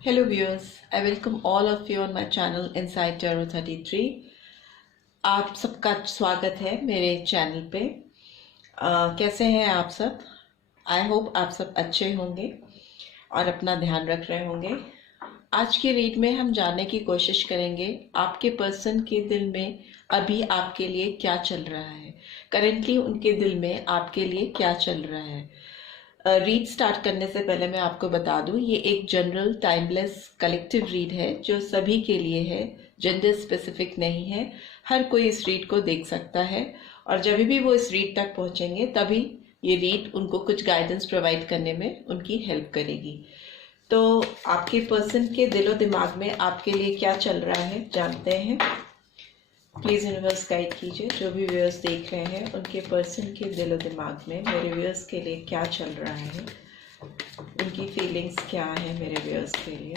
Hello viewers, I welcome all of you on my channel Inside Tarot 33। आप सबका स्वागत है मेरे चैनल पे। कैसे हैं आप सब? आई होप आप सब अच्छे होंगे और अपना ध्यान रख रहे होंगे। आज की रीड में हम जानने की कोशिश करेंगे आपके पर्सन के दिल में अभी आपके लिए क्या चल रहा है, करेंटली उनके दिल में आपके लिए क्या चल रहा है। रीड स्टार्ट करने से पहले मैं आपको बता दूं, ये एक जनरल टाइमलेस कलेक्टिव रीड है जो सभी के लिए है, जेंडर स्पेसिफिक नहीं है। हर कोई इस रीड को देख सकता है और जब भी वो इस रीड तक पहुंचेंगे तभी ये रीड उनको कुछ गाइडेंस प्रोवाइड करने में उनकी हेल्प करेगी। तो आपके पर्सन के दिलो दिमाग में आपके लिए क्या चल रहा है जानते हैं। प्लीज़ यूनिवर्स गाइड कीजिए, जो भी व्यूअर्स देख रहे हैं उनके पर्सन के दिलो दिमाग में मेरे व्यूअर्स के लिए क्या चल रहा है, उनकी फीलिंग्स क्या है मेरे व्यूअर्स के लिए।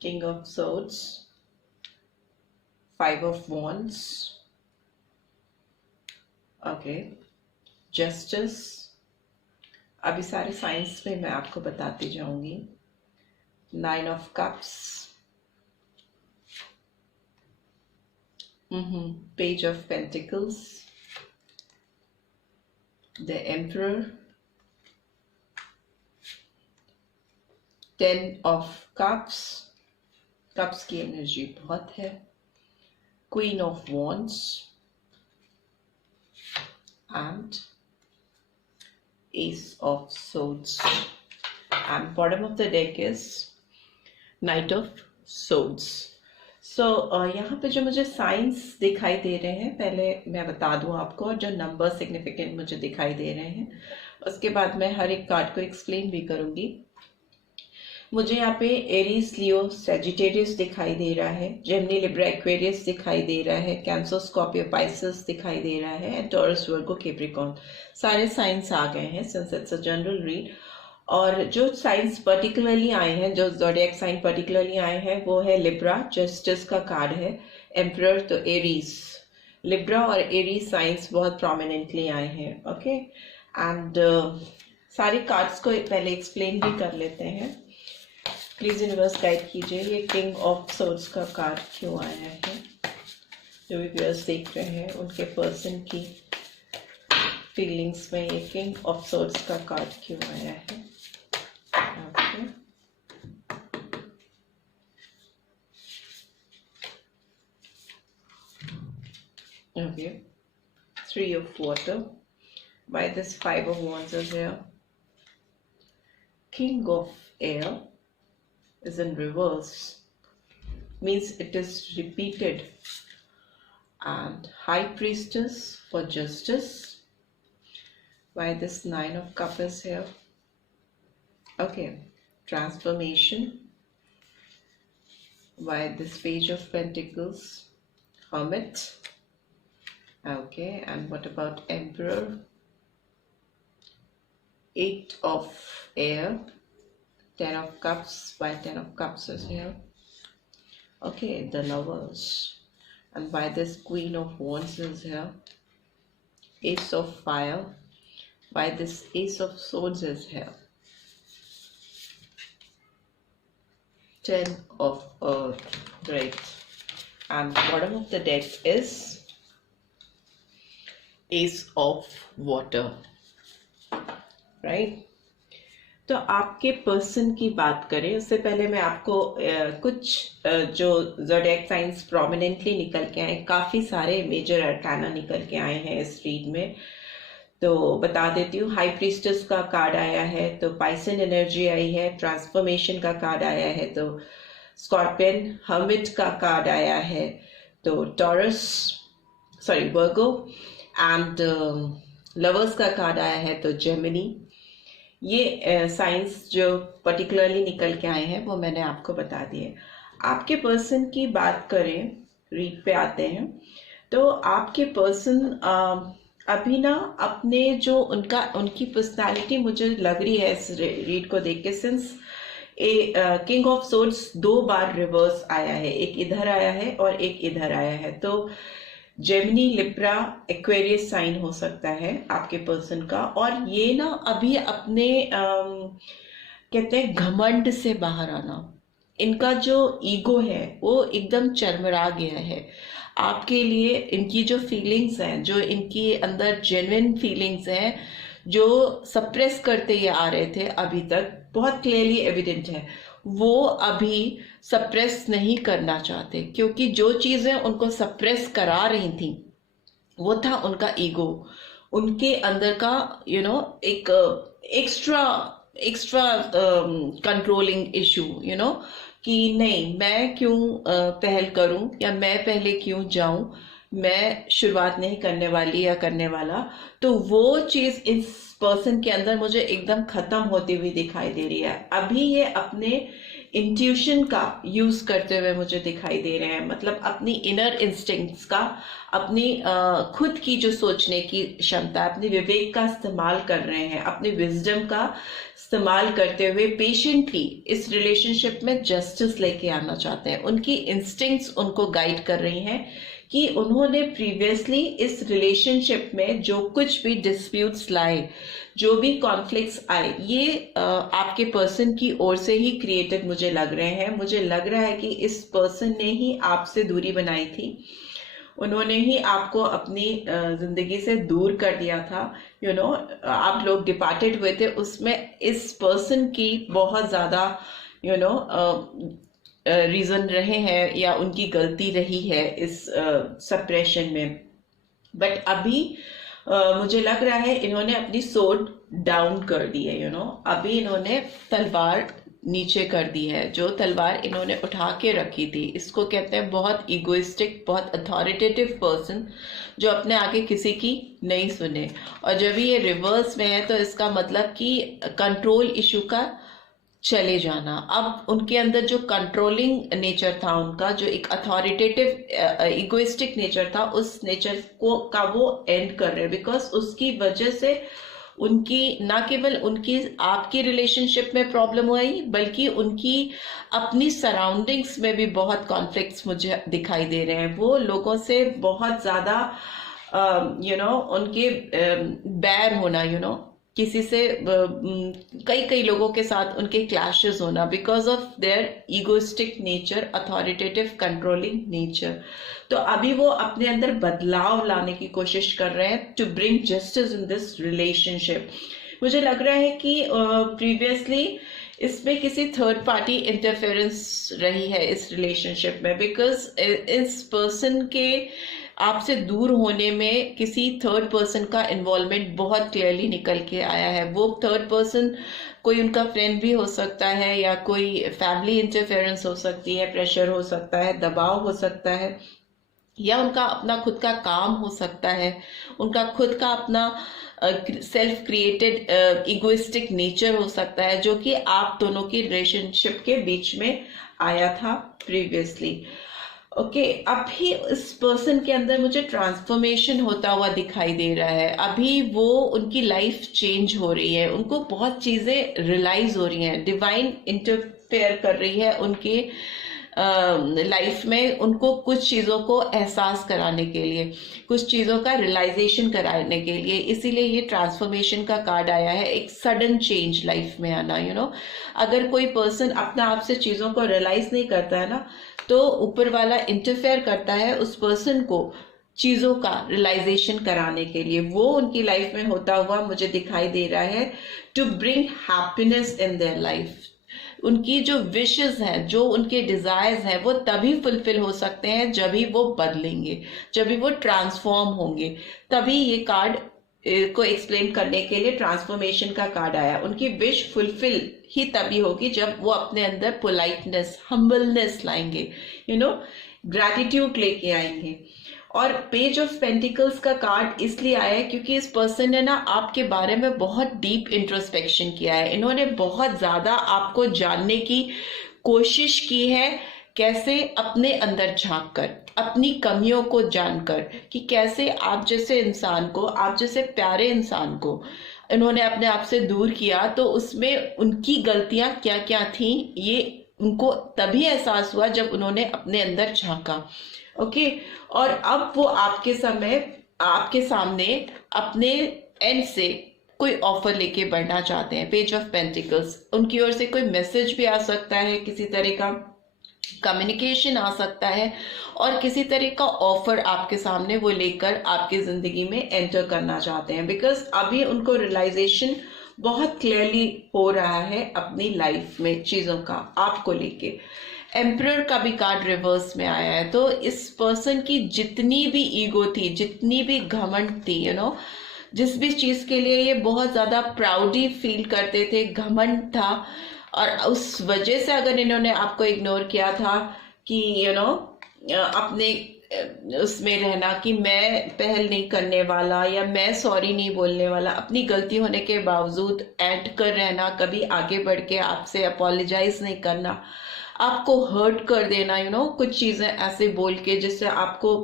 King of swords, 5 of wands, okay, justice. अभी सारे साइंस में मैं आपको बताती जाऊंगी। 9 of cups, page of pentacles, the emperor, 10 of cups, cups की एनर्जी बहुत है, queen of wands and ace of swords, and bottom of the deck is knight of swords। so यहाँ पे जो मुझे साइंस दिखाई दे रहे हैं पहले मैं बता दूं आपको, और जो नंबर सिग्निफिकेंट मुझे दिखाई दे रहे हैं उसके बाद मैं हर एक कार्ड को एक्सप्लेन भी करूंगी। मुझे यहाँ पे एरीज, लियो, सेजिटेरियस दिखाई दे रहा है, जेमिनी, लिब्रा, एक्वेरियस दिखाई दे रहा है, कैंसर, स्कॉर्पियो, पाइसेस दिखाई दे रहा है, एंड टॉरस, वर्गो, कैप्रिकॉर्न। सारे साइंस आ गए हैं since it's a general read. और जो साइंस पर्टिकुलरली आए हैं, जो ज़ोडिएक साइन पर्टिकुलरली आए हैं वो है लिब्रा, जस्टिस का कार्ड है, एम्परर, तो एरीज। लिब्रा और एरीज साइंस बहुत प्रोमिनेंटली आए हैं, ओके। एंड सारे कार्ड्स को पहले एक्सप्लेन भी कर लेते हैं। प्लीज यूनिवर्स गाइड कीजिए, ये किंग ऑफ सोर्ड्स का कार्ड क्यों आया है। जो भी व्यूअर्स देख रहे हैं उनके पर्सन की फीलिंग्स में ये किंग ऑफ सोर्ड्स का कार्ड क्यों आया है। Okay, 3 of water, why this 5 of wands is here, king of air is in reverse, means it is repeated, and high priestess for justice, why this 9 of cups is here, okay, transformation, why this page of pentacles, hermit, okay, and what about emperor, 8 of air, 10 of cups, why 10 of cups is here, okay, the lovers, and why this queen of wands is here, ace of fire, why this ace of swords is here, 10 of earth, great, and bottom of the deck is ace of water, right। तो आपके person की बात करें उससे पहले मैं आपको कुछ जो ज़ोडिएक साइंस प्रोमिनेंटली निकल के आए, काफ़ी सारे मेजर अरकाना निकल के आए हैं इस रीड में, तो बता देती हूँ। हाई प्रीस्टेस का कार्ड आया है तो पाइसन एनर्जी आई है, ट्रांसफॉर्मेशन का कार्ड आया है तो स्कॉर्पियन, हर्मिट का कार्ड आया है तो taurus, sorry Virgo, and lovers का कार्ड आया है तो जेमिनी। ये साइंस जो पर्टिकुलरली निकल के आए हैं वो मैंने आपको बता दिए। आपके पर्सन की बात करें, रीड पे आते हैं, तो आपके पर्सन अभी ना अपने जो उनकी पर्सनालिटी मुझे लग रही है इस रीड को देख के, since king of swords 2 bar reverse आया है, एक इधर आया है और एक इधर आया है, तो जेमिनी, लिब्रा, एक्वेरियस साइन हो सकता है आपके पर्सन का। और ये ना अभी अपने कहते हैं घमंड से बाहर आना, इनका जो ईगो है वो एकदम चरमरा गया है आपके लिए। इनकी जो फीलिंग्स हैं, जो इनकी अंदर जेन्युइन फीलिंग्स हैं, जो सप्रेस करते ये आ रहे थे अभी तक, बहुत क्लियरली एविडेंट है, वो अभी सप्रेस नहीं करना चाहते। क्योंकि जो चीजें उनको सप्रेस करा रही थी वो था उनका ईगो, उनके अंदर का एक एक्स्ट्रा एक्स्ट्रा कंट्रोलिंग इशू, कि नहीं, मैं क्यों पहल करूं, या मैं पहले क्यों जाऊं, मैं शुरुआत नहीं करने वाली या करने वाला। तो वो चीज इस पर्सन के अंदर मुझे एकदम खत्म होती हुई दिखाई दे रही है। अभी ये अपने इंट्यूशन का यूज करते हुए मुझे दिखाई दे रहे हैं, मतलब अपनी इनर इंस्टिंक्ट्स का, अपनी खुद की जो सोचने की क्षमता, अपने विवेक का इस्तेमाल कर रहे हैं, अपनी विजडम का इस्तेमाल करते हुए पेशेंटली इस रिलेशनशिप में जस्टिस लेके आना चाहते हैं। उनकी इंस्टिंक्ट्स उनको गाइड कर रही हैं कि उन्होंने प्रीवियसली इस रिलेशनशिप में जो कुछ भी डिस्प्यूट्स लाए, जो भी कॉन्फ्लिक्ट्स आए, ये आपके पर्सन की ओर से ही क्रिएटेड मुझे लग रहे हैं। मुझे लग रहा है कि इस पर्सन ने ही आपसे दूरी बनाई थी, उन्होंने ही आपको अपनी जिंदगी से दूर कर दिया था। आप लोग डिपार्टेड हुए थे, उसमें इस पर्सन की बहुत ज्यादा रीजन रहे हैं, या उनकी गलती रही है इस सप्रेशन में। बट अभी मुझे लग रहा है इन्होंने अपनी सोर्ड डाउन कर दी है। अभी इन्होंने तलवार नीचे कर दी है। जो तलवार इन्होंने उठा के रखी थी, इसको कहते हैं बहुत इगोइस्टिक, बहुत अथॉरिटेटिव पर्सन, जो अपने आगे किसी की नहीं सुने। और जब ये रिवर्स में है तो इसका मतलब कि कंट्रोल इशू का चले जाना। अब उनके अंदर जो कंट्रोलिंग नेचर था उनका, जो एक अथॉरिटेटिव इगोइस्टिक नेचर था, उस नेचर का वो एंड कर रहे हैं। बिकॉज उसकी वजह से उनकी ना केवल उनकी आपकी रिलेशनशिप में प्रॉब्लम हुई, बल्कि उनकी अपनी सराउंडिंग्स में भी बहुत कॉन्फ्लिक्ट्स मुझे दिखाई दे रहे हैं। वो लोगों से बहुत ज्यादा उनके बैर होना, किसी से कई कई लोगों के साथ उनके क्लैशेस होना, because of their egoistic nature, authoritative controlling nature. तो अभी वो अपने अंदर बदलाव लाने की कोशिश कर रहे हैं to bring justice in this relationship. मुझे लग रहा है कि प्रीवियसली इसमें किसी थर्ड पार्टी इंटरफेरेंस रही है इस रिलेशनशिप में, बिकॉज इस पर्सन के आपसे दूर होने में किसी थर्ड पर्सन का इन्वॉल्वमेंट बहुत क्लियरली निकल के आया है। वो थर्ड पर्सन कोई उनका फ्रेंड भी हो सकता है, या कोई फैमिली इंटरफेरेंस हो सकती है, प्रेशर हो सकता है, दबाव हो सकता है, या उनका अपना खुद का काम हो सकता है, उनका खुद का अपना सेल्फ क्रिएटेड इगोइस्टिक नेचर हो सकता है, जो कि आप दोनों की रिलेशनशिप के बीच में आया था प्रीवियसली। ओके, अभी इस पर्सन के अंदर मुझे ट्रांसफॉर्मेशन होता हुआ दिखाई दे रहा है। अभी वो उनकी लाइफ चेंज हो रही है, उनको बहुत चीजें रियलाइज हो रही हैं, डिवाइन इंटरफेयर कर रही है उनके लाइफ में, उनको कुछ चीजों को एहसास कराने के लिए, कुछ चीजों का रियलाइजेशन कराने के लिए। इसीलिए ये ट्रांसफॉर्मेशन का कार्ड आया है, एक सडन चेंज लाइफ में आना। अगर कोई पर्सन अपना आप से चीजों को रियलाइज नहीं करता है ना, तो ऊपर वाला इंटरफेयर करता है उस पर्सन को चीजों का रियलाइजेशन कराने के लिए। वो उनकी लाइफ में होता हुआ मुझे दिखाई दे रहा है to bring happiness in their life. उनकी जो विशेस हैं, जो उनके डिजायर्स हैं, वो तभी फुलफिल हो सकते हैं जब भी वो बदलेंगे, जब भी वो ट्रांसफॉर्म होंगे। तभी ये कार्ड को एक्सप्लेन करने के लिए ट्रांसफॉर्मेशन का कार्ड आया। उनकी विश फुलफिल ही तभी होगी जब वो अपने अंदर पोलाइटनेस, हम्बलनेस लाएंगे, ग्रैटिट्यूड लेके आएंगे। और पेज ऑफ पेंटिकल्स का कार्ड इसलिए आया है क्योंकि इस पर्सन ने ना आपके बारे में बहुत डीप इंट्रोस्पेक्शन किया है। इन्होंने बहुत ज्यादा आपको जानने की कोशिश की है, कैसे अपने अंदर झांक कर, अपनी कमियों को जानकर, कि कैसे आप जैसे इंसान को, आप जैसे प्यारे इंसान को इन्होंने अपने आप से दूर किया, तो उसमें उनकी गलतियां क्या क्या थी, ये उनको तभी एहसास हुआ जब उन्होंने अपने अंदर झांका। ओके। और अब वो आपके सामने अपने एंड से कोई ऑफर लेके बढ़ना चाहते हैं। पेज ऑफ पेंटिकल्स, उनकी ओर से कोई मैसेज भी आ सकता है, किसी तरह का कम्युनिकेशन आ सकता है, और किसी तरह का ऑफर आपके सामने वो लेकर आपकी जिंदगी में एंटर करना चाहते हैं। बिकॉज अभी उनको रियलाइजेशन बहुत क्लियरली हो रहा है अपनी लाइफ में चीजों का, आपको लेके। एम्परर का भी कार्ड रिवर्स में आया है। तो इस पर्सन की जितनी भी ईगो थी, जितनी भी घमंड थी, जिस भी चीज के लिए ये बहुत ज्यादा प्राउडी फील करते थे, घमंड था, और उस वजह से अगर इन्होंने आपको इग्नोर किया था कि अपने उसमें रहना कि मैं पहल नहीं करने वाला या मैं सॉरी नहीं बोलने वाला, अपनी गलती होने के बावजूद ऐड कर रहना, कभी आगे बढ़ के आपसे अपोलोजाइज नहीं करना, आपको हर्ट कर देना, कुछ चीजें ऐसे बोल के जिससे आपको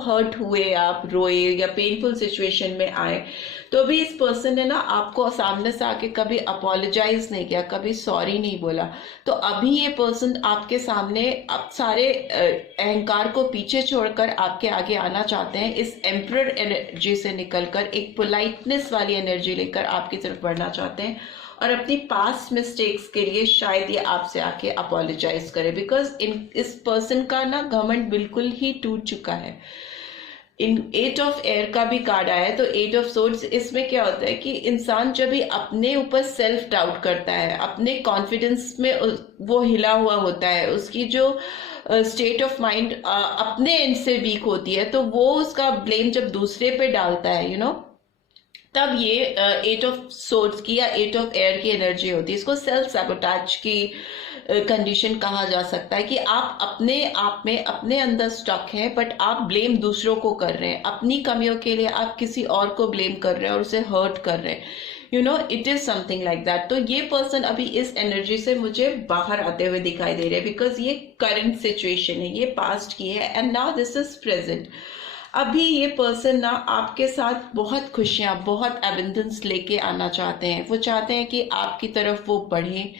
हर्ट हुए, आप रोए या पेनफुल सिचुएशन में आए। तो अभी इस पर्सन ने ना आपको सामने से आके कभी अपोलोजाइज नहीं किया, कभी सॉरी नहीं बोला। तो अभी ये पर्सन आपके सामने अब सारे अहंकार को पीछे छोड़कर आपके आगे आना चाहते हैं। इस एम्परर एनर्जी से निकलकर एक पोलाइटनेस वाली एनर्जी लेकर आपकी तरफ बढ़ना चाहते हैं, और अपनी पास्ट मिस्टेक्स के लिए शायद ये आपसे आके अपोलोजाइज करे। बिकॉज इस पर्सन का ना घमंड बिल्कुल ही टूट चुका है। इन 8 ऑफ एयर का भी कार्ड आया है। तो 8 ऑफ सोर्ड्स, इसमें क्या होता है कि इंसान जब भी अपने ऊपर सेल्फ डाउट करता है, अपने कॉन्फिडेंस में वो हिला हुआ होता है, उसकी जो स्टेट ऑफ माइंड अपने एंड से वीक होती है, तो वो उसका ब्लेम जब दूसरे पे डालता है, तब ये 8 ऑफ सोर्ड्स की या 8 ऑफ एयर की एनर्जी होती है। इसको सेल्फ सैबोटेज की कंडीशन कहा जा सकता है कि आप अपने आप में अपने अंदर स्टक हैं, बट आप ब्लेम दूसरों को कर रहे हैं, अपनी कमियों के लिए आप किसी और को ब्लेम कर रहे हैं और उसे हर्ट कर रहे हैं। It is something like that. तो ये पर्सन अभी इस एनर्जी से मुझे बाहर आते हुए दिखाई दे रहे हैं, बिकॉज ये करंट सिचुएशन है, ये पास्ट की है, and now this is present. अभी ये पर्सन ना आपके साथ बहुत खुशियां, बहुत एबंडेंस लेके आना चाहते हैं। वो चाहते हैं कि आपकी तरफ वो बढ़े,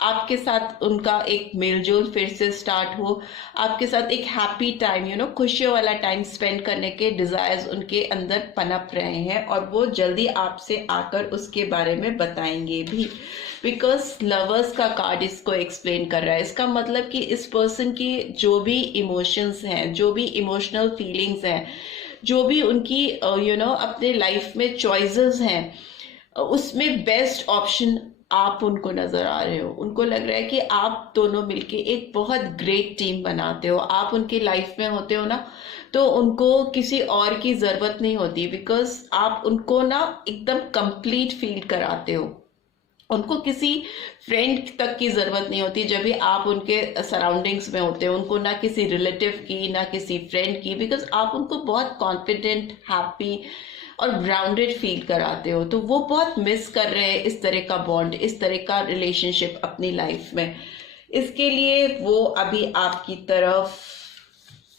आपके साथ उनका एक मेलजोल फिर से स्टार्ट हो, आपके साथ एक हैप्पी टाइम, खुशियों वाला टाइम स्पेंड करने के डिजायर्स उनके अंदर पनप रहे हैं, और वो जल्दी आपसे आकर उसके बारे में बताएंगे भी। बिकॉज लवर्स का कार्ड इसको एक्सप्लेन कर रहा है। इसका मतलब कि इस पर्सन की जो भी इमोशंस हैं, जो भी इमोशनल फीलिंग्स हैं, जो भी उनकी अपने लाइफ में चॉइसेस हैं, उसमें बेस्ट ऑप्शन आप उनको नजर आ रहे हो। उनको लग रहा है कि आप दोनों मिलके एक बहुत ग्रेट टीम बनाते हो। आप उनकी लाइफ में होते हो ना, तो उनको किसी और की जरूरत नहीं होती, बिकॉज आप उनको ना एकदम कंप्लीट फील कराते हो। उनको किसी फ्रेंड तक की जरूरत नहीं होती जब भी आप उनके सराउंडिंग्स में होते हो, उनको ना किसी रिलेटिव की, ना किसी फ्रेंड की, बिकॉज आप उनको बहुत कॉन्फिडेंट, हैप्पी और ग्राउंडेड फील कराते हो। तो वो बहुत मिस कर रहे हैं इस तरह का बॉन्ड, इस तरह का रिलेशनशिप अपनी लाइफ में। इसके लिए वो अभी आपकी तरफ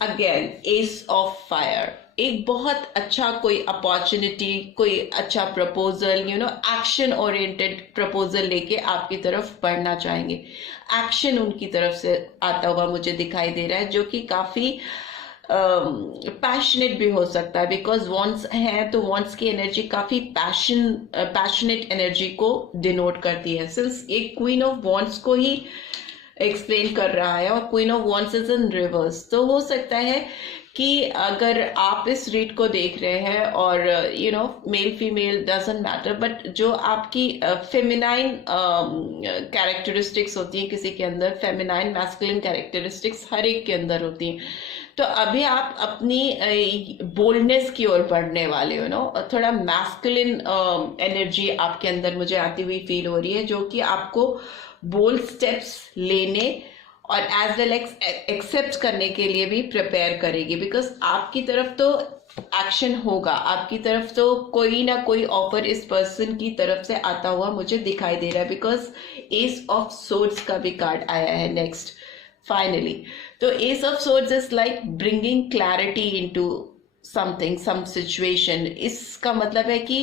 अगेन एस ऑफ फायर, एक बहुत अच्छा कोई अपॉर्चुनिटी, कोई अच्छा प्रपोजल, एक्शन ओरिएंटेड प्रपोजल लेके आपकी तरफ बढ़ना चाहेंगे। एक्शन उनकी तरफ से आता हुआ मुझे दिखाई दे रहा है, जो कि काफी पैशनेट भी हो सकता है। बिकॉज वॉन्ट्स है तो वॉन्ट्स की एनर्जी काफी पैशनेट एनर्जी को डिनोट करती है, सिंस एक क्वीन ऑफ वॉन्ट्स को ही एक्सप्लेन कर रहा है, और queen of wants is in reverse. तो हो सकता है कि अगर आप इस रीड को देख रहे हैं, और male female doesn't matter, but जो आपकी फेमिनाइन कैरेक्टरिस्टिक्स होती हैं किसी के अंदर, फेमिनाइन मैस्कुलिन कैरेक्टरिस्टिक्स हर एक के अंदर होती हैं, तो अभी आप अपनी बोल्डनेस की ओर बढ़ने वाले हो, थोड़ा मैस्कुलिन एनर्जी आपके अंदर मुझे आती हुई फील हो रही है, जो कि आपको बोल्ड स्टेप्स लेने और एज वेल एक्सेप्ट करने के लिए भी प्रिपेयर करेगी। बिकॉज आपकी तरफ तो एक्शन होगा, आपकी तरफ तो कोई ना कोई ऑफर इस पर्सन की तरफ से आता हुआ मुझे दिखाई दे रहा है। बिकॉज एस ऑफ सोर्ड्स का भी कार्ड आया है नेक्स्ट, फाइनली। तो ace of swords is like bringing clarity into something, some situation. इसका मतलब है कि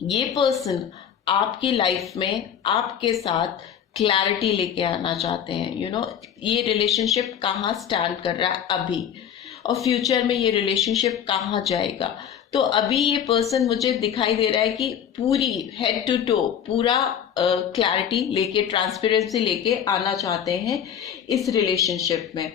ये पर्सन आपकी लाइफ में आपके साथ क्लैरिटी लेके आना चाहते हैं। ये रिलेशनशिप कहाँ स्टैंड कर रहा है अभी, और फ्यूचर में ये रिलेशनशिप कहाँ जाएगा। तो अभी ये पर्सन मुझे दिखाई दे रहा है कि पूरी हेड टू टो पूरा क्लैरिटी लेके, ट्रांसपेरेंसी लेके आना चाहते हैं इस रिलेशनशिप में,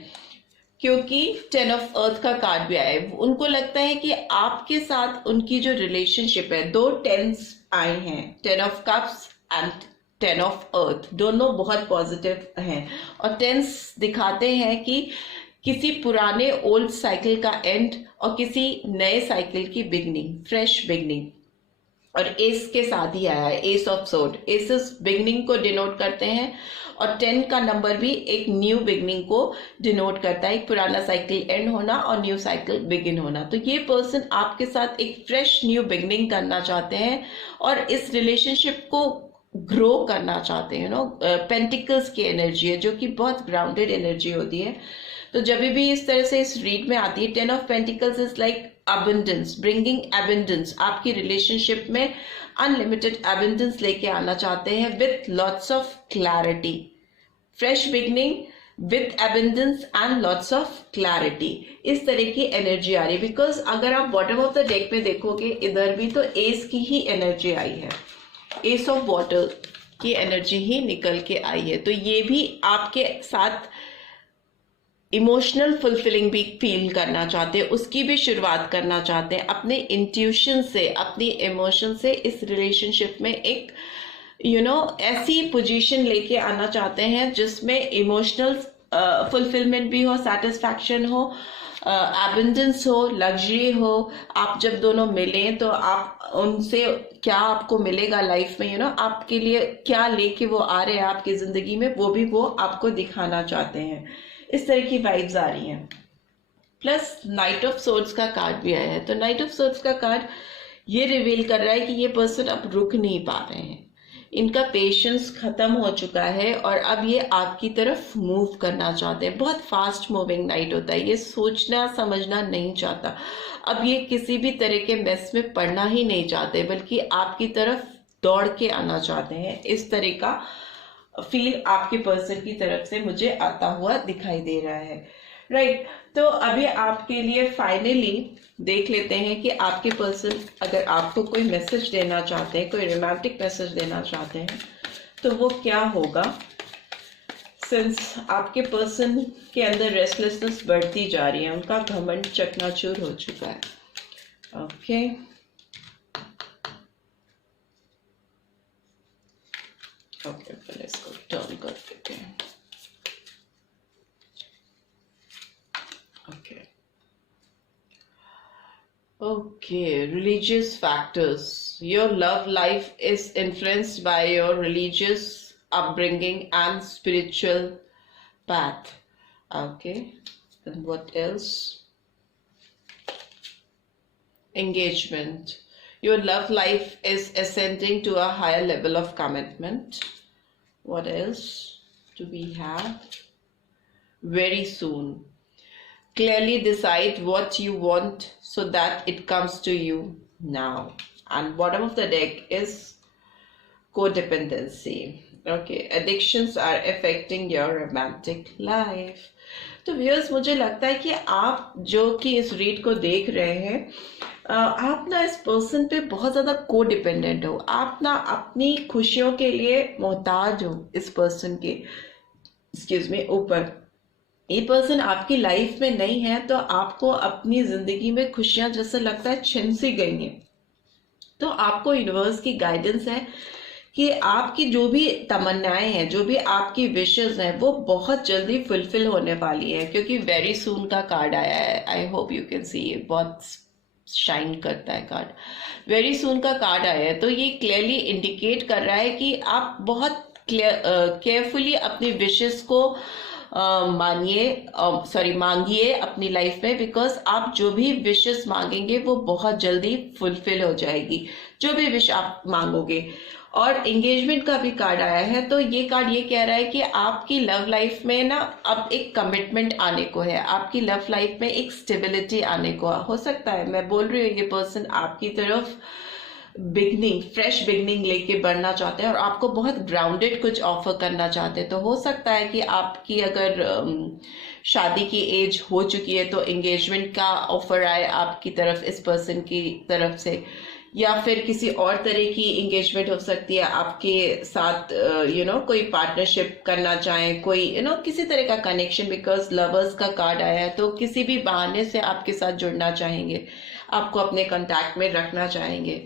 क्योंकि 10 ऑफ अर्थ का कार्ड भी आया है। उनको लगता है कि आपके साथ उनकी जो रिलेशनशिप है, दो टेंस आए हैं, 10 of cups and 10 of earth, दोनों बहुत पॉजिटिव हैं और टेंस दिखाते हैं कि किसी पुराने ओल्ड साइकिल का एंड और किसी नए साइकिल की बिगनिंग, फ्रेश बिगनिंग। और एस के साथ ही आया है S of sword. S beginning को डिनोट करते हैं और 10 का नंबर भी एक न्यू बिगनिंग को डिनोट करता है, एक पुराना साइकिल एंड होना और न्यू साइकिल बिगिन होना। तो ये पर्सन आपके साथ एक फ्रेश न्यू बिगनिंग करना चाहते हैं और इस रिलेशनशिप को ग्रो करना चाहते हैं। पेंटिकल्स की एनर्जी है जो कि बहुत ग्राउंडेड एनर्जी होती है। तो जब भी इस तरह से इस रीड में आती है 10 of pentacles is like abundance, bringing abundance. आपकी रिलेशनशिप में अनलिमिटेड अबंडेंस लेके आना चाहते हैं with lots of clarity, fresh beginning with abundance and lots of clarity. इस तरह की एनर्जी आ रही है। बिकॉज अगर आप बॉटम ऑफ द डेक में देखोगे इधर भी तो एस की ही एनर्जी आई है, एस ऑफ वाटर की एनर्जी ही निकल के आई है। तो ये भी आपके साथ इमोशनल फुलफिलिंग भी फील करना चाहते हैं, उसकी भी शुरुआत करना चाहते हैं अपने इंट्यूशन से, अपनी इमोशन से इस रिलेशनशिप में एक ऐसी पोजीशन लेके आना चाहते हैं जिसमें इमोशनल फुलफिलमेंट भी हो, सेटिस्फैक्शन हो, एबंडेंस हो, लग्जरी हो। आप जब दोनों मिलें तो आप उनसे क्या आपको मिलेगा लाइफ में, आपके लिए क्या लेके वो आ रहे हैं आपकी जिंदगी में, वो भी वो आपको दिखाना चाहते हैं। इस तरह की वाइब्स आ रही हैं। प्लस नाइट ऑफ सोर्ड्स का कार्ड भी आया है। तो नाइट ऑफ सोर्ड्स का कार्ड ये रिवील कर रहा है कि ये पर्सन अब रुक नहीं पा रहे हैं, इनका पेशेंस खत्म हो चुका है और अब ये आपकी तरफ मूव करना चाहते हैं। बहुत फास्ट मूविंग नाइट होता है, ये सोचना समझना नहीं चाहता। अब ये किसी भी तरह के मेस में पड़ना ही नहीं चाहते, बल्कि आपकी तरफ दौड़ के आना चाहते हैं। इस तरह का फील आपके पर्सन की तरफ से मुझे आता हुआ दिखाई दे रहा है। राइट, तो अभी आपके लिए फाइनली देख लेते हैं कि आपके पर्सन अगर आपको कोई मैसेज देना चाहते हैं, कोई रोमांटिक मैसेज देना चाहते हैं, तो वो क्या होगा। सिंस आपके पर्सन के अंदर रेस्टलेसनेस बढ़ती जा रही है, उनका घमंड चकनाचूर हो चुका है। ओके, ओके, पहले इसको टर्न कर देते हैं। Okay, okay, religious factors. Your love life is influenced by your religious upbringing and spiritual path. Okay, and what else? Engagement. Your love life is ascending to a higher level of commitment. What else do we have? Very soon. Clearly decide what you want so that it comes to you now. And bottom of the deck is codependency. Okay, addictions are affecting your romantic life. तो viewers, मुझे लगता है कि आप जो कि इस read को देख रहे हैं, आप ना इस पर्सन पे बहुत ज़्यादा कोडिपेंडेंट हो। आप ना अपनी खुशियों के लिए मोहताज हो इस पर्सन के ऊपर। ये पर्सन आपकी लाइफ में नहीं है तो आपको अपनी ज़िंदगी में खुशियाँ जैसे लगता है छिन सी गई हैं। तो आपको यूनिवर्स की गाइडेंस है कि आपकी जो भी तमन्नाएं हैं, जो भी आपकी विशेस हैं, वो बहुत जल्दी फुलफिल होने वाली है, क्योंकि वेरी सून का कार्ड आया है। I hope you can see, बहुत शाइन करता है कार्ड। वेरी सून का कार्ड आया है, तो ये क्लियरली इंडिकेट कर रहा है कि आप बहुत केयरफुली अपनी विशेस को मांगिए अपनी लाइफ में, बिकॉज आप जो भी विशेस मांगेंगे वो बहुत जल्दी फुलफिल हो जाएगी, जो भी विश आप मांगोगे। और एंगेजमेंट का भी कार्ड आया है, तो ये कार्ड ये कह रहा है कि आपकी लव लाइफ में ना अब एक कमिटमेंट आने को है, आपकी लव लाइफ में एक स्टेबिलिटी आने को हो सकता है। मैं बोल रही हूँ ये पर्सन आपकी तरफ बिगनिंग, फ्रेश बिगनिंग लेके बढ़ना चाहते हैं और आपको बहुत ग्राउंडेड कुछ ऑफर करना चाहते हैं। तो हो सकता है कि आपकी अगर शादी की एज हो चुकी है तो एंगेजमेंट का ऑफर आए आपकी तरफ, इस पर्सन की तरफ से, या फिर किसी और तरह की एंगेजमेंट हो सकती है आपके साथ, कोई पार्टनरशिप करना चाहें, कोई किसी तरह का कनेक्शन, बिकॉज लवर्स का कार्ड आया है तो किसी भी बहाने से आपके साथ जुड़ना चाहेंगे, आपको अपने कांटेक्ट में रखना चाहेंगे।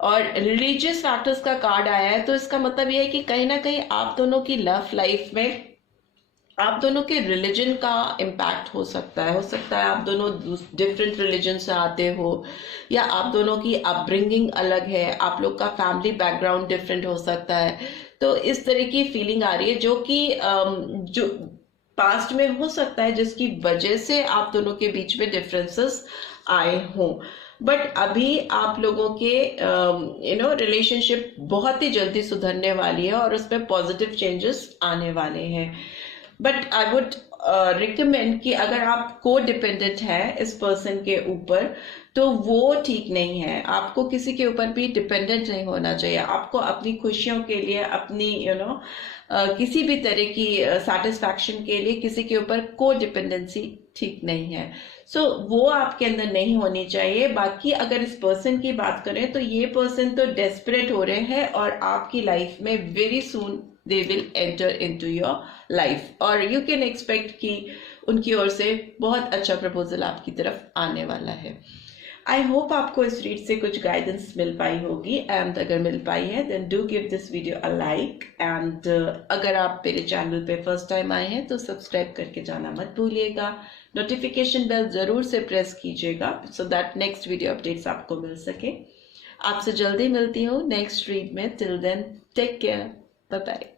और रिलीजियस फैक्टर्स का कार्ड आया है तो इसका मतलब ये है कि कहीं ना कहीं आप दोनों की लव लाइफ में आप दोनों के रिलीजन का इम्पैक्ट हो सकता है आप दोनों डिफरेंट रिलीजन से आते हो, या आप दोनों की अपब्रिंगिंग अलग है, आप लोग का फैमिली बैकग्राउंड डिफरेंट हो सकता है। तो इस तरह की फीलिंग आ रही है जो कि जो पास्ट में हो सकता है, जिसकी वजह से आप दोनों के बीच में डिफरेंसेस आए हों। बट अभी आप लोगों के रिलेशनशिप बहुत ही जल्दी सुधरने वाली है और उसमें पॉजिटिव चेंजेस आने वाले हैं। बट आई वुड रिकमेंड कि अगर आप को डिपेंडेंट हैं इस पर्सन के ऊपर तो वो ठीक नहीं है। आपको किसी के ऊपर भी डिपेंडेंट नहीं होना चाहिए। आपको अपनी खुशियों के लिए, अपनी किसी भी तरह की सेटिस्फैक्शन के लिए किसी के ऊपर को डिपेंडेंसी ठीक नहीं है। वो आपके अंदर नहीं होनी चाहिए। बाकी अगर इस पर्सन की बात करें तो ये पर्सन तो डेस्परेट हो रहे हैं और आपकी लाइफ में very soon they will enter into your life, और यू कैन एक्सपेक्ट कि उनकी ओर से बहुत अच्छा प्रपोजल आपकी तरफ आने वाला है। आई होप आपको इस रीड से कुछ गाइडेंस मिल पाई होगी, एंड अगर मिल पाई है then do give this video a like, and अगर आप मेरे चैनल पे फर्स्ट टाइम आए हैं तो सब्सक्राइब करके जाना मत भूलिएगा। नोटिफिकेशन बेल जरूर से प्रेस कीजिएगा so that next video updates आपको मिल सके। आपसे जल्दी मिलती हूँ नेक्स्ट रीड में। Till then take care, bye bye.